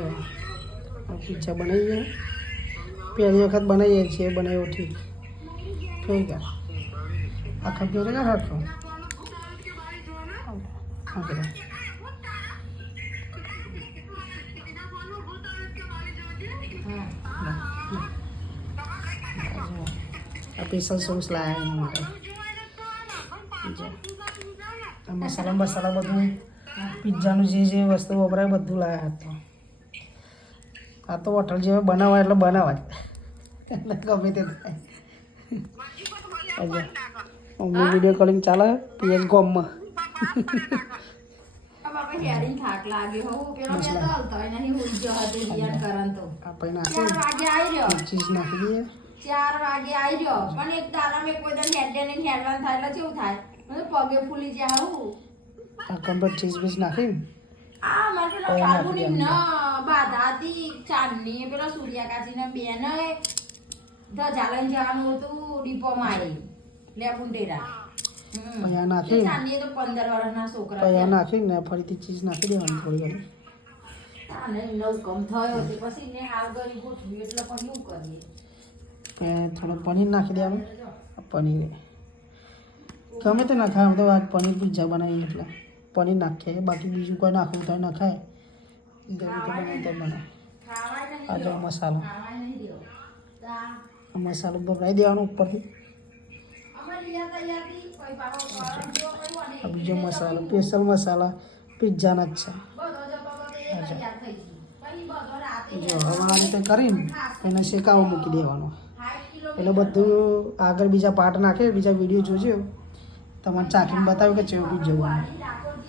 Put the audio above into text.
pizza बनाइए पहली वक्त बनाइए छे बनायो ठीक ठीक है आखा प्योरे का रखो ओके स्पेशल सॉस लाया है मसाला मसाला बधु पिज्जा जे वस्तु वपराय बधु लाया था आ तो होटल जेवा बनावा એટલે બનાવા જ એટલે ગમે તે થાય અજે અમને વિડિયો કોલિંગ ચાલે પીએસ ગોમમાં આ બાપા હેરિંગ થાક લાગે હો પેલો મે તો હલતો નહીં હોઈ જો હતો રિયાન કરન તો આપણે નાખી 4 વાગે આવી રહ્યો ચીઝ નાખી દઈએ 4 વાગે આવી રહ્યો પણ એક દાડા મે કોઈ દન હેડે નહીં હેડવાન થાય એટલે કેવું થાય મને પગે ફૂલી જાય હું આ કમ્પ્લીટ ચીઝ બીજ નાખી આ માટે કાબુની ન બાધાતી ચાંદની પેલો સૂર્યકાશીને બેન ધજાલન જવાનું હતું ડીપોમાં આવી લેબુંડેરા અહીંયા નાખી ચાંદની તો 15 વર્ષના છોકરા અહીંયા નાખીને ફરીથી ચીઝ નાખી દેવાની થોડી ઘણી આને નવ કમ થયો તે પછી ને હાલ ગરી ગોઠવી એટલે પણ શું કરીએ થોડું પનીર નાખી દેવાનું પનીર ગમે તે નાખાય તો આજ પનીર પિઝ્ઝા બનાવીએ એટલે પનીર નાખીએ બાકી બીજું કોઈ નાખવું તો નાખાય ગમે તે બનાવી તો બને આ જો મસાલો મસાલો ભરાઈ દેવાનો ઉપરથી આ બીજો મસાલો સ્પેશિયલ મસાલા પિઝ્ઝાના જ છે જો હવે આ રીતે કરીને એને શેકાવા મૂકી દેવાનો એટલે બધું આગળ બીજા પાર્ટ નાખે બીજા વિડીયો જોજો તમારે ચાખીને બતાવ્યું કે ચેવું જવાનું